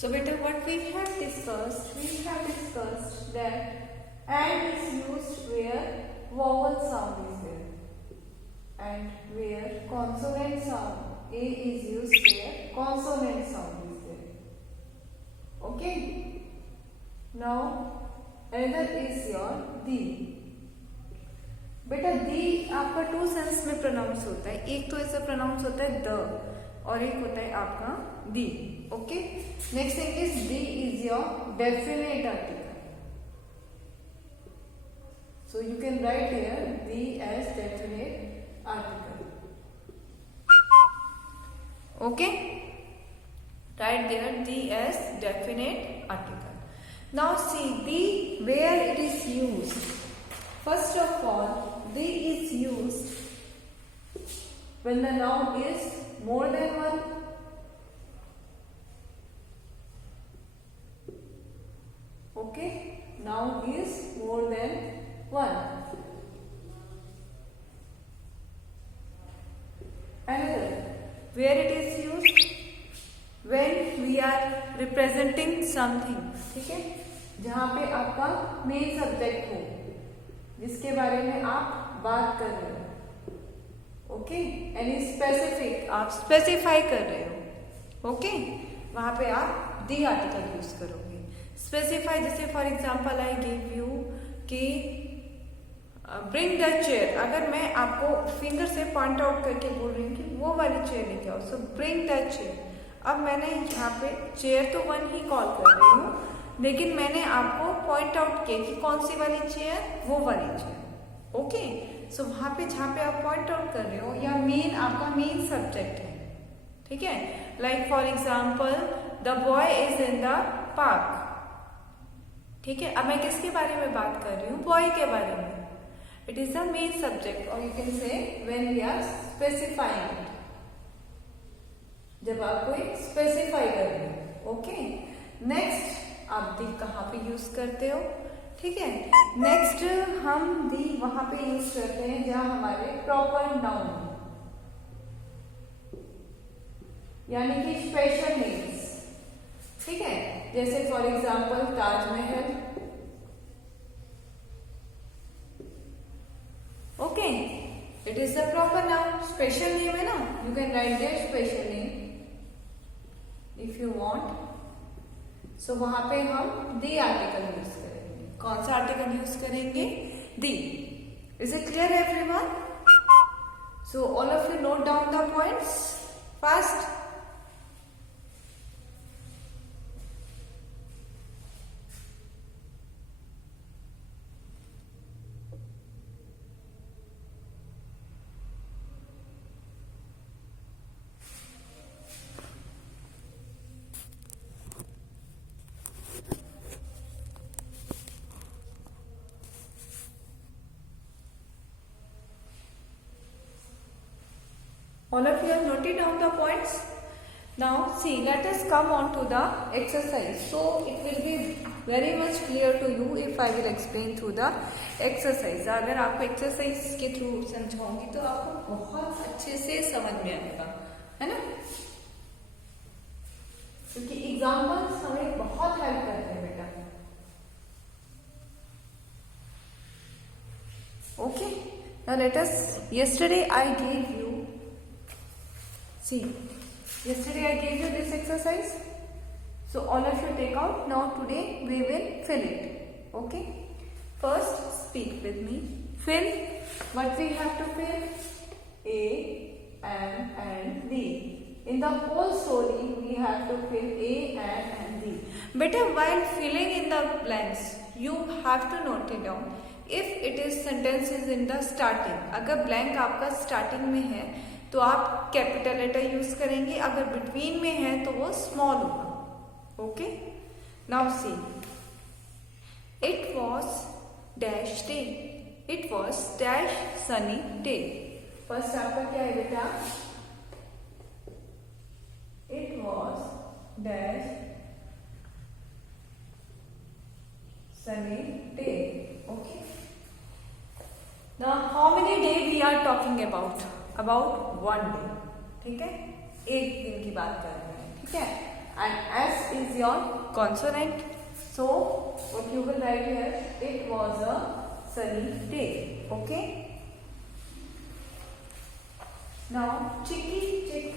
So beta, what we have discussed that and is used where vowel sound is there, and where consonant sound, a is used where consonant sound is there. Okay. Now another is your the. बेटा दी आपका to sense में प्रोनाउंस होता है, एक तो ऐसा प्रोनाउंस होता है द और एक होता है आपका the. Okay. Next thing is the is your definite article. So you can write here the as definite article. Okay. Write there the as definite article. Now see the where it is used. First of all, the is used when the noun is more than one. Okay, noun is more than one. Another, where it is used when we are representing something. ठीक है, जहां पे आपका main subject हो, जिसके बारे में आप बात कर रहे हो. ओके. एनी स्पेसिफिक, आप स्पेसिफाई कर रहे हो. ओके. वहां पे आप दी आर्टिकल यूज करोगे. स्पेसिफाई, जैसे for example I give you कि ब्रिंग द चेयर. अगर मैं आपको फिंगर से पॉइंट आउट करके बोल रही हूँ कि वो वाली चेयर लेके आओ, सो ब्रिंग द चेयर. अब मैंने यहाँ पे चेयर तो वन ही कॉल कर रही हूँ, लेकिन मैंने आपको पॉइंट आउट किया कि कौन सी वाली चेयर, वो वाली चेयर. ओके. सो वहां पे जहां पे आप पॉइंट आउट कर रहे हो या मेन आपका मेन सब्जेक्ट है. ठीक है. Like for example the boy is in the park. ठीक है. अब मैं किसके बारे में बात कर रही हूँ? बॉय के बारे में. It is the main subject, और you can say when we are specifying it, जब आप कोई स्पेसिफाई कर रहे हो. ओके. नेक्स्ट, आप दी कहाँ पे यूज करते हो? ठीक है. नेक्स्ट हम दी वहां पे यूज करते हैं जहां हमारे प्रॉपर नाउन, यानी कि स्पेशल नेम्स. ठीक है. जैसे for example Taj Mahal. Okay. It is the proper noun. Special name है ना, you can write there special name if you want. So वहां पे हम दी आर्टिकल यूज करेंगे. कौन सा आर्टिकल यूज करेंगे? The. Is it clear everyone? So all of you note down the points fast. All of you have noted down the points. Now see, let us come on to the exercise. So it will be very much clear to you if I will explain through the exercise. अगर आपको exercise के थ्रू समझाऊंगी तो आपको बहुत अच्छे से समझ में आएगा, है ना? क्योंकि एग्जाम्पल्स हमें बहुत हेल्प करते हैं बेटा. Okay. Now let us. Yesterday I gave you. See, yesterday I gave you this exercise. So all of you take out. Now today we will fill it. Okay. First speak with me. Fill. What we have to fill? A, M and D. In the whole story we have to fill A, M and D. Better while filling in the blanks, you have to note it down. If it is sentences in the starting, अगर blank आपका starting में है तो आप capital letter use करेंगे. अगर बिटवीन में है तो वो स्मॉल होगा. Okay. Now see, it was dash day. It was dash sunny day. First आपका क्या है बेटा? It was dash sunny day. Okay. Now how many day we are talking about? About one day. ठीक है. एक दिन की बात कर रहे हैं. ठीक है. and S is your consonant. So what you will write here, it was a sunny day. Okay. Now chicky chick.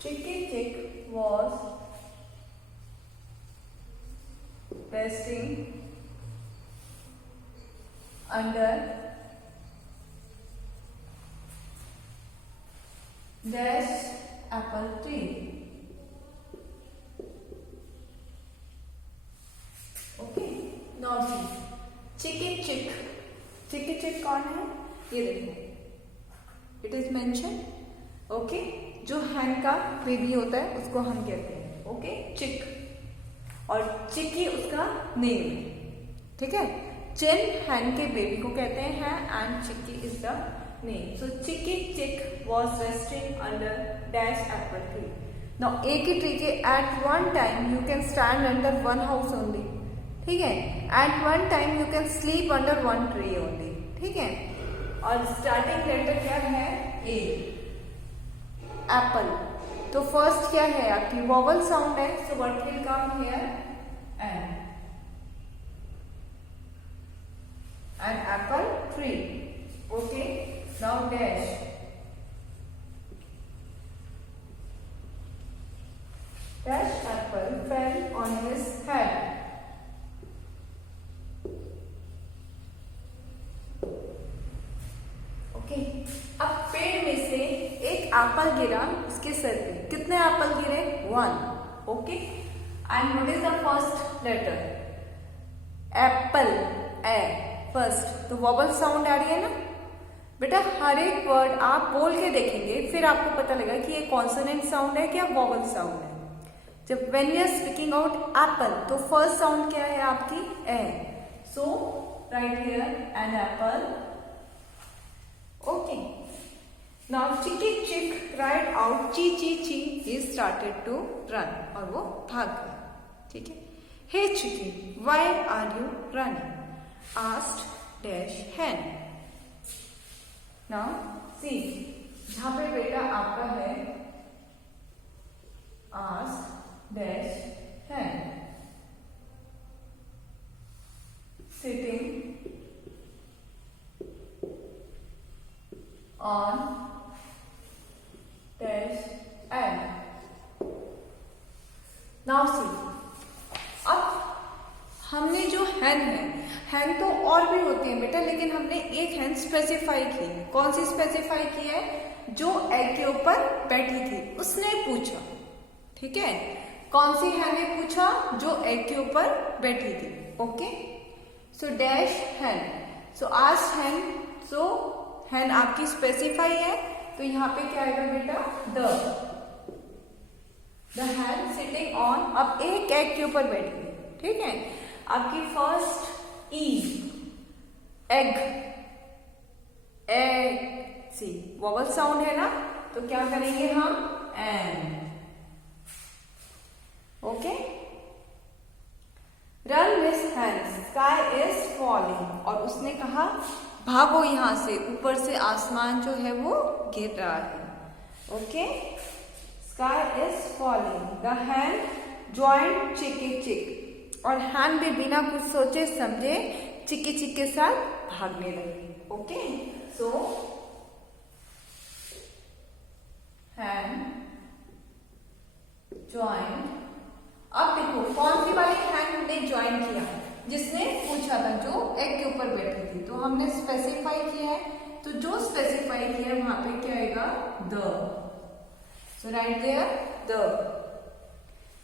Chicky chick was resting under dash apple tree. Okay. Now see, chicky chick. Chicky chick कौन है? ये देखो. It is mentioned. Okay. जो हैन का बेबी होता है उसको हम कहते हैं. ओके. चिक. और चिकी उसका नेम है. ठीक है. चिन हैन के बेबी को कहते हैं and Chikki is the name. So Chikki chick was resting under dash apple tree. Now एक ही ट्री के at one time you can stand under one house only. ठीक है. At one time you can sleep under one tree only. ठीक है. और starting letter क्या है? ए. एप्पल. तो फर्स्ट क्या है आपकी? वॉवल साउंड है. So what will come here? An. An apple tree. Okay. Now dash. Dash apple fell on his head. Okay. अब पेड़ में से एक एप्पल गिरा उसके सर पे. कितने एप्पल गिरे? 1. Okay. And what is the first letter? Apple. A. First. तो वॉवल साउंड आ रही है ना बेटा. हर एक वर्ड आप बोल के देखेंगे फिर आपको पता लगेगा कि ये कॉन्सोनेंट साउंड है क्या वॉवल साउंड है. जब when we are speaking out apple तो फर्स्ट साउंड क्या है आपकी? A. So write here an apple. Okay. Now Chikki chick cried out chi chi chi. He started to run. और वो भाग गया. ठीक है. Hey Chikki why are you running? asked dash hen. Now see, जहां पे बेटा आपका है asked dash hen. Sitting on dash egg. Now see, अब हमने जो हैन है, हैन तो और भी होती है बेटा, लेकिन हमने एक हैन स्पेसिफाई की है. कौन सी स्पेसिफाई की है? जो एग के ऊपर बैठी थी उसने पूछा. ठीक है. कौन सी हैन ने पूछा? जो एग के ऊपर बैठी थी. ओके. सो डैश हैन. सो आस्क्ड हैन. सो हैन आपकी स्पेसिफाई है तो यहाँ पे क्या आएगा बेटा? द हैन सिटिंग ऑन. अब एक एग के ऊपर बैठी है. ठीक है. आपकी first E. Egg. Egg. See vowel sound है ना तो क्या करेंगे हम? An. Okay. Run miss hens. Sky is falling. और उसने कहा भागो यहां से, ऊपर से आसमान जो है वो गिर रहा है. Okay. Sky is falling. The hen joined Chikki chick. और हैन भी बिना कुछ सोचे समझे चिक्की चिक के साथ भागने लगी. ओके. सो हैन ज्वाइन. अब देखो कौन सी वाली हैन ने ज्वाइन किया? जिसने पूछा था, जो एग के ऊपर बैठी थी. तो हमने स्पेसिफाई किया है. तो जो स्पेसिफाई किया है वहां पे क्या आएगा? The. So write there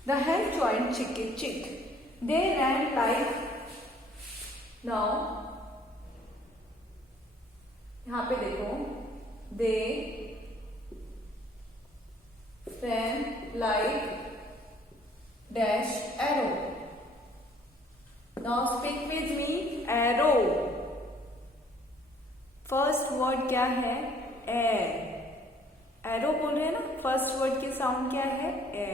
the hen join Chikki chick. They ran like. Now यहाँ पे देखो. They ran like dash arrow. Now speak with me. Arrow. First word क्या है? ए. एरो बोल रहे हैं ना. फर्स्ट वर्ड की साउंड क्या है? ए.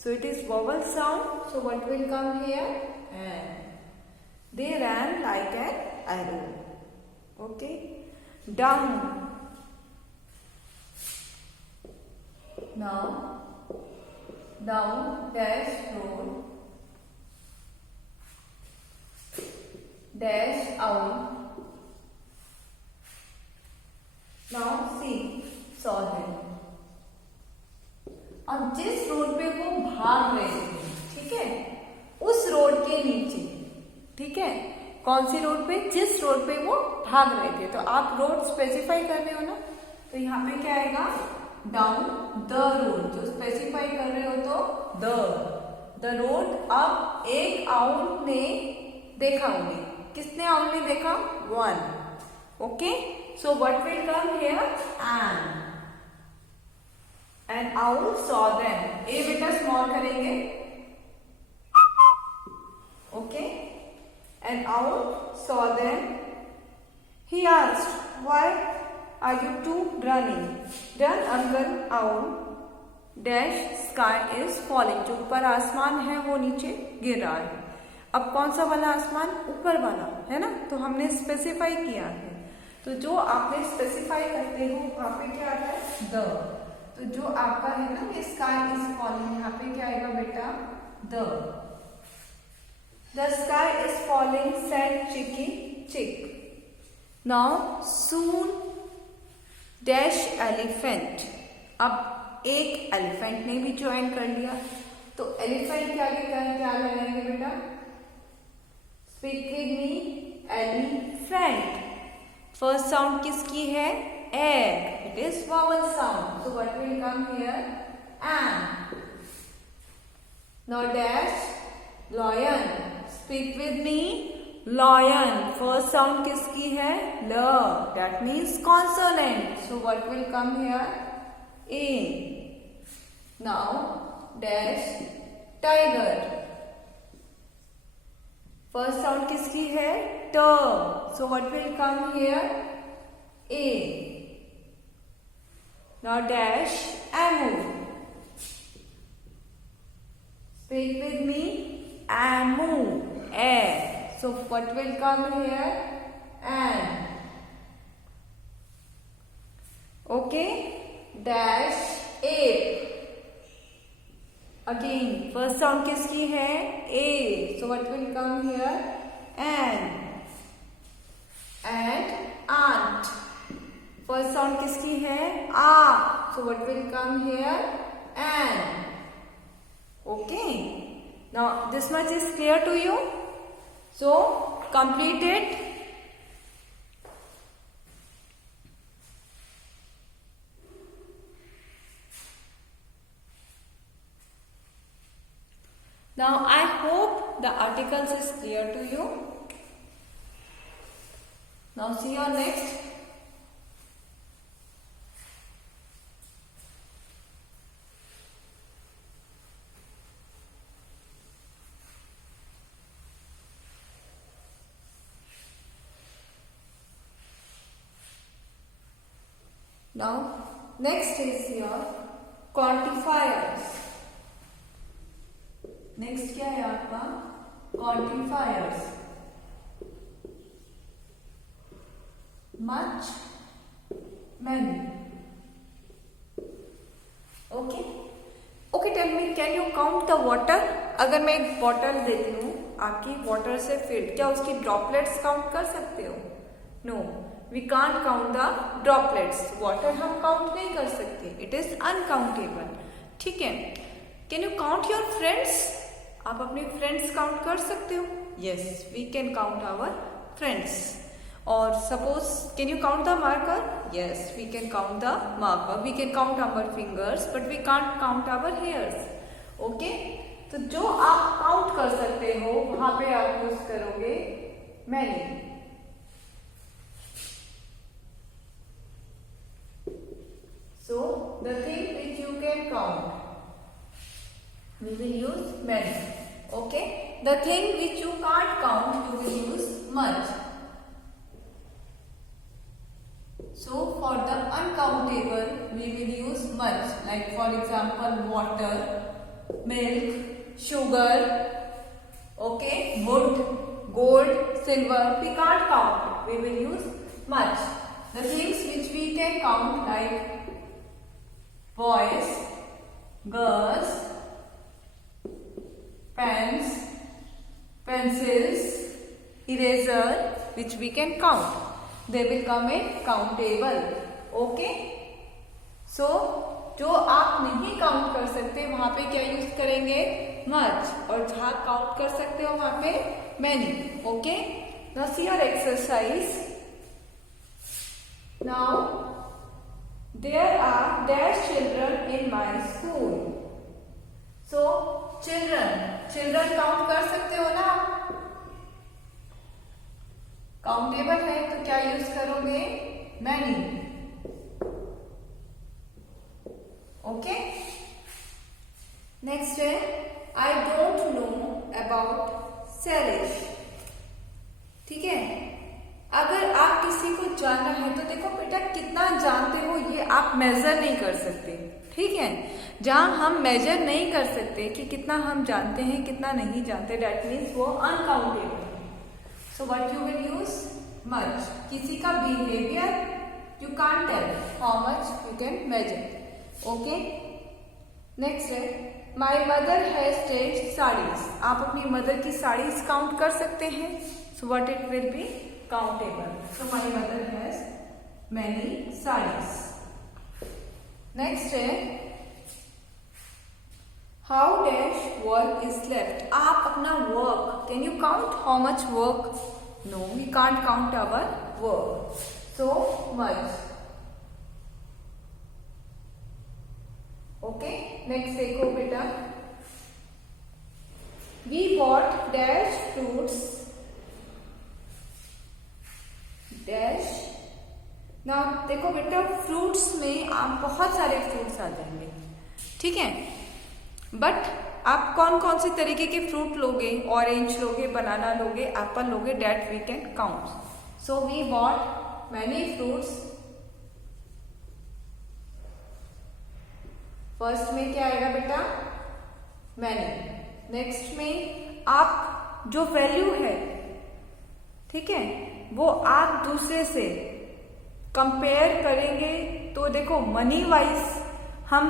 So it is vowel sound. So what will come here? An. They ran like an arrow. Okay. Down. Now, down dash road dash out. Now see, saw them. अब जिस रोड पे वो भाग रहे थे, ठीक है, उस रोड के नीचे, ठीक है, कौन सी रोड पे, जिस रोड पे वो भाग रहे थे, तो आप रोड स्पेसिफाई कर रहे हो ना, तो यहाँ पे क्या आएगा, डाउन द रोड, जो स्पेसिफाई कर रहे हो तो द रोड। अब एक आउल ने देखा उन्हें, किसने आउल ने देखा, one. Okay, so what will come here, and owl saw them. ए बेटा स्मॉल करेंगे, okay, and owl saw them. He asked, why are you two running? Run uncle owl dash sky is falling. जो ऊपर आसमान है वो नीचे गिर रहा है। अब कौन सा वाला आसमान, ऊपर वाला है ना, तो हमने स्पेसिफाई किया है, तो जो आपने स्पेसिफाई करते हो वहां पे क्या आता है, द। तो जो आपका है ना ये स्काई इज फॉलिंग, यहाँ पे क्या आएगा बेटा, the sky is falling said Chikki chick. Now soon dash elephant. अब एक एलिफेंट ने भी ज्वाइन कर लिया, तो एलिफेंट के आगे क्या लगाएंगे बेटा, speak with me, elephant. First sound किसकी है, egg, it is vowel sound, so what will come here, an. Now dash lion, speak with me, lion. First sound किसकी है, ल, that means consonant, so what will come here, a. Now dash tiger. First sound किसकी है, ट, so what will come here, a. Now dash emu, speak with me, emu, a. So what will come here, an. Okay, dash ape. Again first sound किसकी है, a, so what will come here, an. And aunt, first sound किसकी है, a, so what will come here, an. Okay, now this much is clear to you. So complete it. Now I hope the articles is clear to you. Now see your next. Now next is your quantifiers. Next क्या है आपका, quantifiers. Much, many. Okay okay, tell me, can you count the water. अगर मैं एक बॉटल देती हूँ आपकी, वाटर से फिल्ड, क्या उसकी ड्रॉपलेट्स काउंट कर सकते हो, no, we can't count the droplets. Water हम काउंट नहीं कर सकते, इट इज अनकाउंटेबल, ठीक है। Can you count your friends, आप अपने फ्रेंड्स काउंट कर सकते हो, yes, we can count our friends. और suppose can you count the marker, yes, we can count the marker, we can count our fingers but we can't count our hairs, okay. तो जो आप काउंट कर सकते हो वहां पे आप यूज करोगे many. So the thing which you can count, we will use many. Okay. The thing which you can't count, you will use much. So for the uncountable, we will use much. Like for example, water, milk, sugar, okay, wood, gold, silver, we can't count it. We will use much. The things which we can count like boys, girls, pens, pencils, eraser, which we can count. They will come in countable. Okay? So जो आप नहीं काउंट कर सकते वहां पे क्या यूज करेंगे? मच. और जहां काउंट कर सकते हो वहां पे many. Okay? Now see your exercise. Now there are dash children in my school. So children count कर सकते हो ना? काउंटेबल है तो क्या यूज करोगे? मैनी. ओके? नेक्स्ट है आई डोंट नो अबाउट सैलिश. ठीक है? अगर आप किसी को जानना है तो देखो बेटा कितना जानते हो ये आप मेजर नहीं कर सकते. ठीक है? जहां हम मेजर नहीं कर सकते कि कितना हम जानते हैं कितना नहीं जानते, दैट मीन्स वो uncountable. So what you will use? Much. किसी का behaviour you can't tell how much you can measure. Okay? Next है माई मदर हैज 10 साड़ीज. आप अपनी मदर की साड़ीज काउंट कर सकते हैं. So what it will be? Countable. So my mother has many saris. Next है how dash work is left. आप अपना work can you count how much work? No, we can't count our work. So much. Okay? Next देखो बेटा. We bought dash fruits dash. ना देखो बेटा फ्रूट्स में आप बहुत सारे फ्रूट्स आ जाएंगे. ठीक है? बट आप कौन कौन से तरीके के फ्रूट लोगे? ऑरेंज लोगे, बनाना लोगे, एप्पल लोगे, that we can count. So we bought many fruits. First में क्या आएगा बेटा? मैनी. नेक्स्ट में आप जो वैल्यू है, ठीक है, वो आप दूसरे से कंपेयर करेंगे तो देखो मनी वाइज हम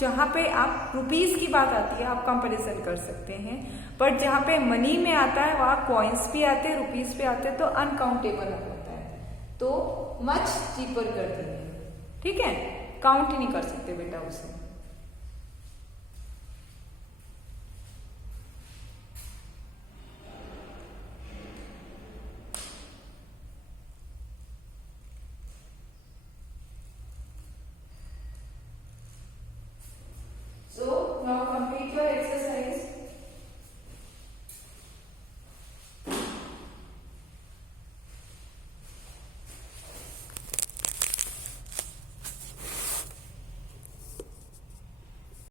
जहां पे आप रुपीस की बात आती है आप कंपैरिजन कर सकते हैं, बट जहां पे मनी में आता है वहां कॉइन्स भी आते हैं, रुपीस भी आते हैं, तो अनकाउंटेबल होता है. तो मच चीपर कर देंगे. ठीक है? काउंट ही नहीं कर सकते बेटा उसे.